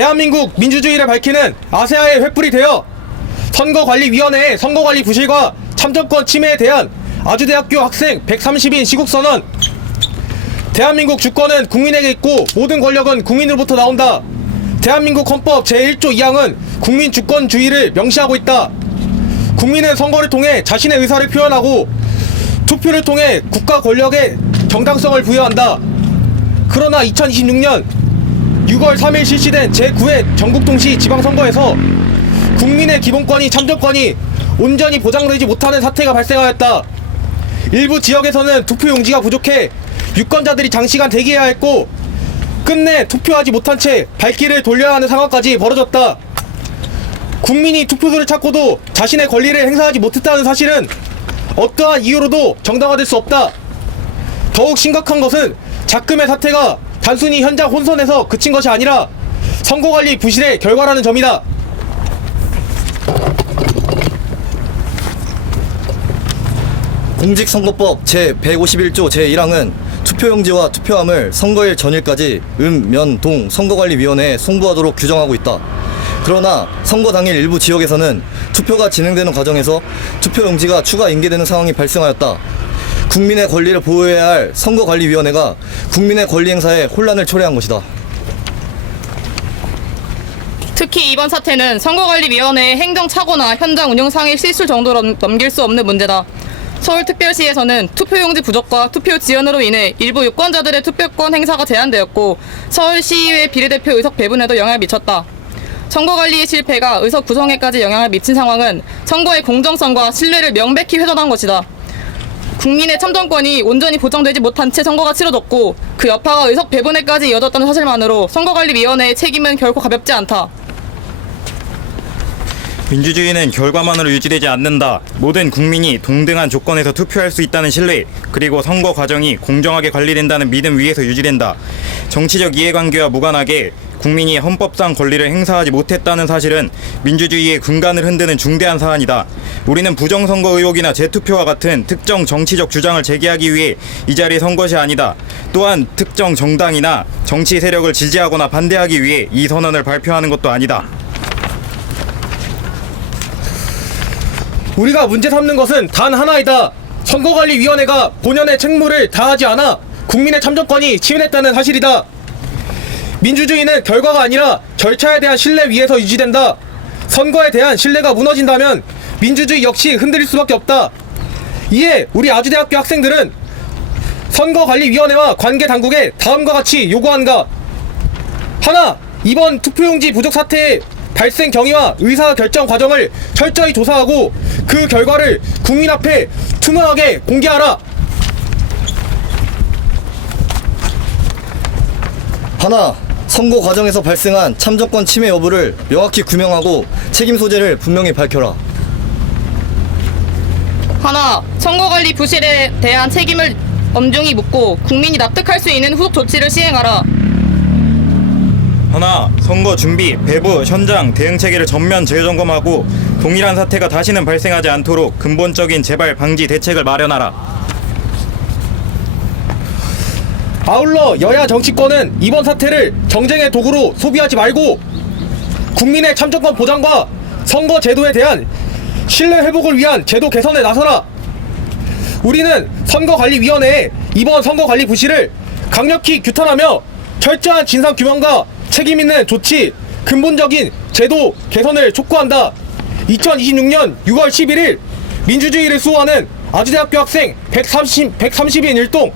대한민국 민주주의를 밝히는 아세아의 횃불이 되어 선거관리위원회의 선거관리 부실과 참정권 침해에 대한 아주대학교 학생 130인 시국선언. 대한민국 주권은 국민에게 있고 모든 권력은 국민으로부터 나온다. 대한민국 헌법 제1조 2항은 국민 주권주의를 명시하고 있다. 국민은 선거를 통해 자신의 의사를 표현하고 투표를 통해 국가 권력에 정당성을 부여한다. 그러나 2026년 6월 3일 실시된 제9회 전국동시 지방선거에서 국민의 기본권이 참정권이 온전히 보장되지 못하는 사태가 발생하였다. 일부 지역에서는 투표용지가 부족해 유권자들이 장시간 대기해야 했고 끝내 투표하지 못한 채 발길을 돌려야 하는 상황까지 벌어졌다. 국민이 투표소를 찾고도 자신의 권리를 행사하지 못했다는 사실은 어떠한 이유로도 정당화될 수 없다. 더욱 심각한 것은 작금의 사태가 단순히 현장 혼선에서 그친 것이 아니라 선거관리 부실의 결과라는 점이다. 공직선거법 제151조 제1항은 투표용지와 투표함을 선거일 전일까지 면, 동 선거관리위원회에 송부하도록 규정하고 있다. 그러나 선거 당일 일부 지역에서는 투표가 진행되는 과정에서 투표용지가 추가 인계되는 상황이 발생하였다. 국민의 권리를 보호해야 할 선거관리위원회가 국민의 권리 행사에 혼란을 초래한 것이다. 특히 이번 사태는 선거관리위원회의 행정착오나 현장 운영상의 실수 정도로 넘길 수 없는 문제다. 서울특별시에서는 투표용지 부족과 투표 지연으로 인해 일부 유권자들의 투표권 행사가 제한되었고 서울시의회 비례대표 의석 배분에도 영향을 미쳤다. 선거관리의 실패가 의석 구성에까지 영향을 미친 상황은 선거의 공정성과 신뢰를 명백히 훼손한 것이다. 국민의 참정권이 온전히 보장되지 못한 채 선거가 치러졌고 그 여파가 의석 배분에까지 이어졌다는 사실만으로 선거관리위원회의 책임은 결코 가볍지 않다. 민주주의는 결과만으로 유지되지 않는다. 모든 국민이 동등한 조건에서 투표할 수 있다는 신뢰, 그리고 선거 과정이 공정하게 관리된다는 믿음 위에서 유지된다. 정치적 이해관계와 무관하게 국민이 헌법상 권리를 행사하지 못했다는 사실은 민주주의의 근간을 흔드는 중대한 사안이다. 우리는 부정선거 의혹이나 재투표와 같은 특정 정치적 주장을 제기하기 위해 이 자리에 선 것이 아니다. 또한 특정 정당이나 정치 세력을 지지하거나 반대하기 위해 이 선언을 발표하는 것도 아니다. 우리가 문제 삼는 것은 단 하나이다. 선거관리위원회가 본연의 책무를 다하지 않아 국민의 참정권이 침해됐다는 사실이다. 민주주의는 결과가 아니라 절차에 대한 신뢰 위에서 유지된다. 선거에 대한 신뢰가 무너진다면 민주주의 역시 흔들릴 수밖에 없다. 이에 우리 아주대학교 학생들은 선거관리위원회와 관계당국에 다음과 같이 요구한가. 하나, 이번 투표용지 부족 사태의 발생 경위와 의사결정 과정을 철저히 조사하고 그 결과를 국민 앞에 투명하게 공개하라. 하나, 선거 과정에서 발생한 참정권 침해 여부를 명확히 규명하고 책임 소재를 분명히 밝혀라. 하나, 선거관리 부실에 대한 책임을 엄중히 묻고 국민이 납득할 수 있는 후속 조치를 시행하라. 하나, 선거 준비, 배부, 현장, 대응 체계를 전면 재점검하고 동일한 사태가 다시는 발생하지 않도록 근본적인 재발 방지 대책을 마련하라. 아울러 여야 정치권은 이번 사태를 정쟁의 도구로 소비하지 말고 국민의 참정권 보장과 선거 제도에 대한 신뢰 회복을 위한 제도 개선에 나서라. 우리는 선거관리위원회의 이번 선거관리 부실을 강력히 규탄하며 철저한 진상규명과 책임있는 조치, 근본적인 제도 개선을 촉구한다. 2026년 6월 11일 민주주의를 수호하는 아주대학교 학생 130인 일동